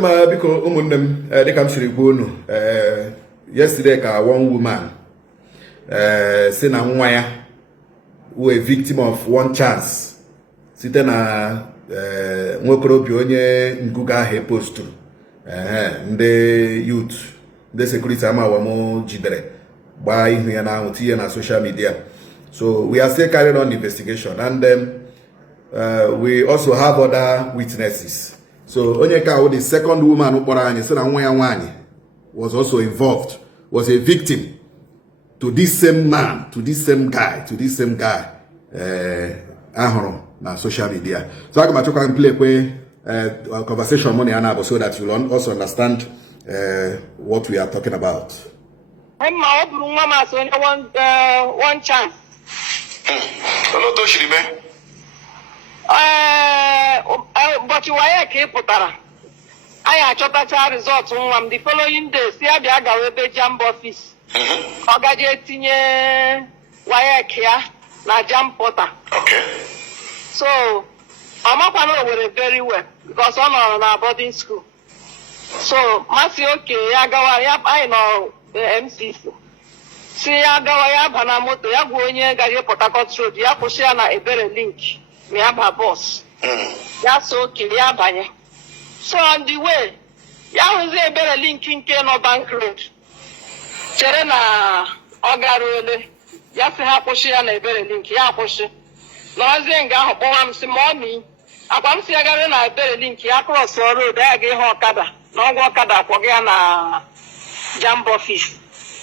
ma biko ụmụnne m dịka m siri gwa unu yesterday ka one woman si na nwa ya were victim of one chance site na nwokorobịa onye nguga ahụ posturu ndị youth ndị security amawam jidere gbaa ihu ya na tinye na social media. So we are still carrying on the investigation, and we also have other witnesses. So Onyeka, the second woman who was also involved, was a victim to this same man, to this same guy, na social media. So I'm going to play a conversation money so that you will also understand what we are talking about. One chance. But you are putara. I achọtacha result nwa the following day si abịa gawa ebe JAMB office. Ọ gaje tinye WAEC ya na JAMB portal. Okay. So, ọmakwana were very well because ọ nọ na boarding school. So, masị okay ya gawa ya anyị nọ MCC. Si ya gawa ya ba na moto ya gwa onye gaje Port Harcourt Road ya kwụsị ya na Ebere Link ma ya ba bus. Ya so okay ya banye. So on the way, ya hụzi Ebere Link nke nọ Bank Road. Chere na ọ gara ole ya si ha kwụsị ya na Ebere Link ya kwụsị. N'ozie nga ahụ kpọwa m si mọmi akwa m si ya gara na Ebere Link ya cross road ya ga ihe ọkada na ọgwụ ọkada kwọga ya na JAMB office.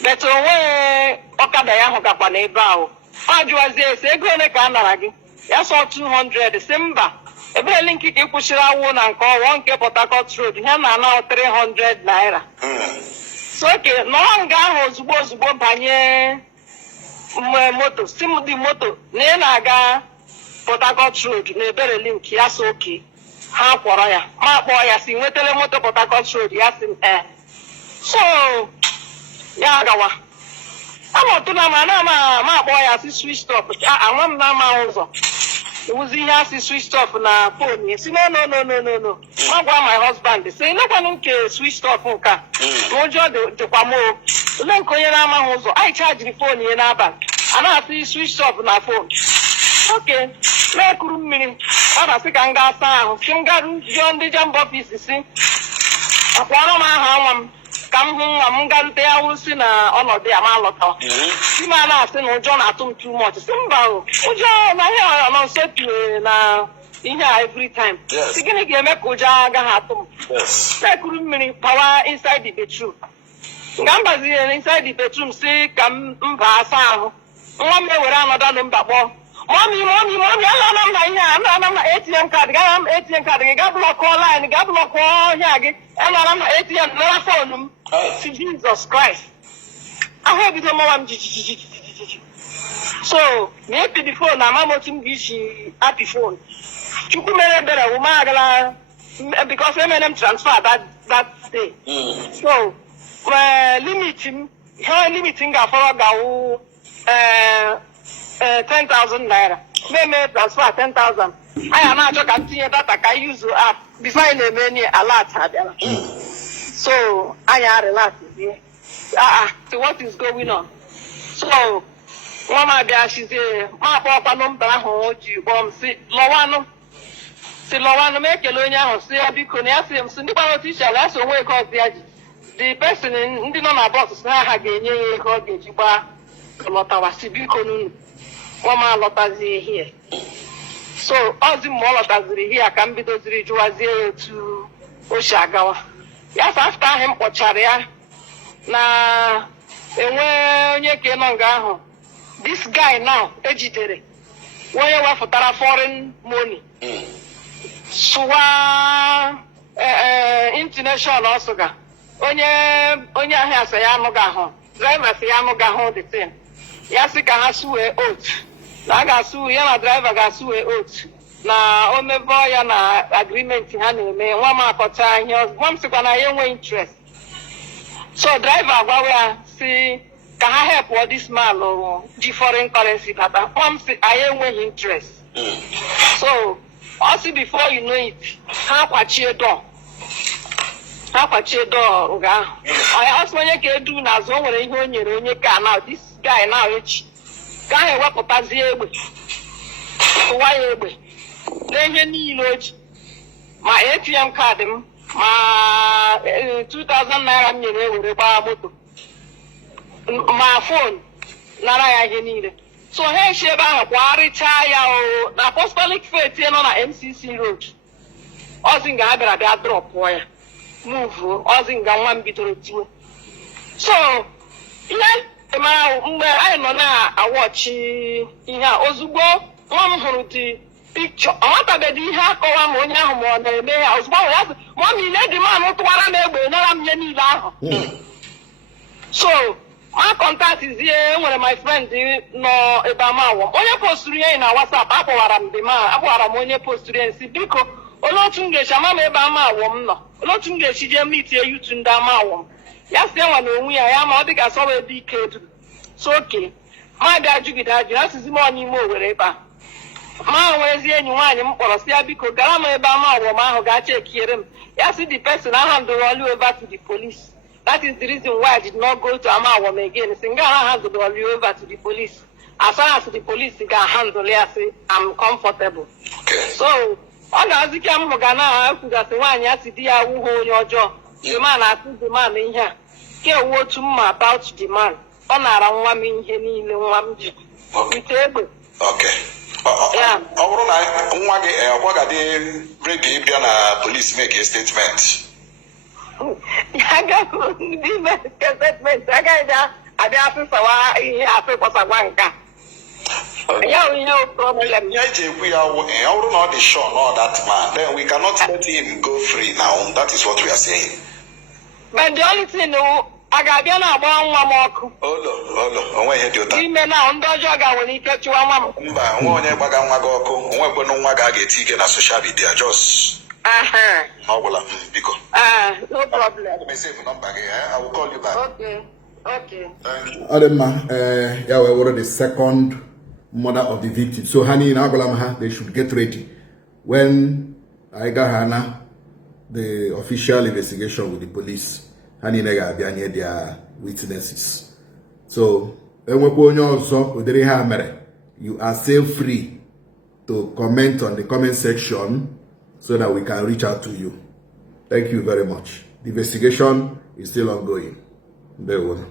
But onwe ọkada ya ahụ gakwa n'ebe ahụ. Ọ jụwazie ese ego ole ka a nara gị? Ya sọ 200 si mba. Ebere Link ka ịkwụsịrị awụ na nke ọwọ nke Port Harcourt Road ha na-ana 300 naira. So oke nọọ nga ahụ ozugbo banye moto si m dị moto na ị na-aga Port Harcourt Road na Ebere Link ya so oke ha kwọrọ ya ma kpọọ ya si nwetara moto Port Harcourt Road ya si so ya gawa amọtụ na ma kpọọ ya si switch stop anwa m na ama ụzọ iwuzi ihe asị switch off na phone ya si no ma gwa my husband si lekwanụ nke switch off nke a n'ụjọ dịkwa m ole nke onye na-amaghị ụzọ anyị chajiri phone ya n'abalị a na-asị switch off na phone. Okay, na-ekuru mmiri ọ na-asị ka m gaa saa ahụ si m garu jụọ ndị JAMB office si akwara m aha nwa m ka m hụ nwa m garute ya wụ si na ọnọdụ ya ma alọtawa si m a na-asị na ụjọ na-atụ m too much si mba ụjọ na ihe nọ nso tue na ihe a every time si gịnị ga-eme ka ụjọ agaghị atụ m na-ekuru mmiri pawa inside the bedroom nga m baziri inside the bedroom si ka m baa asa ahụ nwa m ewere anọdalụ mba kpọọ Mommy, I'm not ATM card. I'm ATM card. I got block online. I got block all here. I'm not ATM. No phone. Jesus Christ. I hope you don't know I'm so maybe the phone. I'm not watching Ishi happy phone. You could make better woman because I made them transfer that day. So limiting for 10,000 naira. May transfer 10,000. I am not continue that I can use app before I many alert. So I am relaxed. So what is going on? So Mama Bia she say, Ma papa number hold you bomb see Lowano. See Lowano make a lonia or say a big coniacium, so nobody teacher that's a way called the person in the number box now again, ye called the Juba. Lot of Sibikonun. Mama Lotazi here. So all the more Lotazi here can be those Rijuazi to Oshagawa. Yes, after him Ocharia. Na when you came on Gaho. This guy now, agitated. When you were for foreign money. Suwa international also ga. Onye has a Yanogaho. Driver say Yanogaho the same. Yasi ka ha suwe oat. Na ga suwe ya na driver ga suwe oat. Na omebo ya na agreement ha na-eme nwa ma akọta ihe ọzọ m sikwa na ya enwe interest. So driver gwawe ya si ka ha help all this man ji foreign currency bata. M si I enwe interest. So also before you know it ha kwachie door. ha kwachie dọọ nga ahụ ọya ọsọ onye ka edu n'azụ o nwere ihe o nyere onye ka na this guy na echi ka ahụ ewepụtazie egbe ụwa ya egbe na ihe niile o ji ma ATM kaadị m ma 2000 naira m nyere ewere gbaa moto ma fon nara ya ihe niile so ha echi ebe ahụ kwagharịchaa ya o na apostolic faith nọ na MCC road ozinga ha bịara bịa drọpụọ ya move ozinga nwa m bidoro tiwe so ihe mara mgbe anyị nọ na-awọchi ihe a ozugbo nwa m hụrụ dị pikchọ ọ matabeghị ihe akọwa ma onye ahụ ma ọ na-eme ya ozugbo ahụ ya sị mọmi ledi man tụwara m egbe nara m ihe niile ahụ so ma kọntatịzie enwere my friend nọ ebe amawọm onye posturu ihe na WhatsApp akpọwara m onye posturu ihe si biko olee otu m ga-esi ama m ebe amawọm nọ olee otu m ga-esi jee mitie yutu ndị amawọm ya si enwe na onwe ya ma ọ dị ka sọwa ebe ike duru so oke ma bịa jụgide ajụ ya sizi m n'ime Owerri ebe a ma nwezi enyi nwaanyị m kpọrọ si ya biko gara m ebe amawọm ahụ ga-acha ekiere m ya si the person handed all over to the police. That is the reason why I did not go to Amawam again. Singara handed all over to the police. As far as the police can handle it, I'm comfortable. Okay. So, all the Azikam Mogana, I could have said, one yes, dear, who hold your jaw. The man, I think the man in here. Care what to me about the man. On our one in here, with table. Okay. Yeah. What are they bring the police make a statement? I got statement. I got We are not the show, not that man. Then we cannot let him go free now. That is what we are saying. But the only thing, I got one more. Oh, when you do that. You may now underjog when he catch you one. Social media just. No problem. Let me save the number here. I will call you back. Okay. Thank you. Adema, yeah, we're already the second mother of the victim. So, honey, in Agolamaha, they should get ready. When I got Hana, the official investigation with the police, honey, nega near their witnesses. So, you are still free to comment on the comment section so that we can reach out to you. Thank you very much. The investigation is still ongoing. Very well.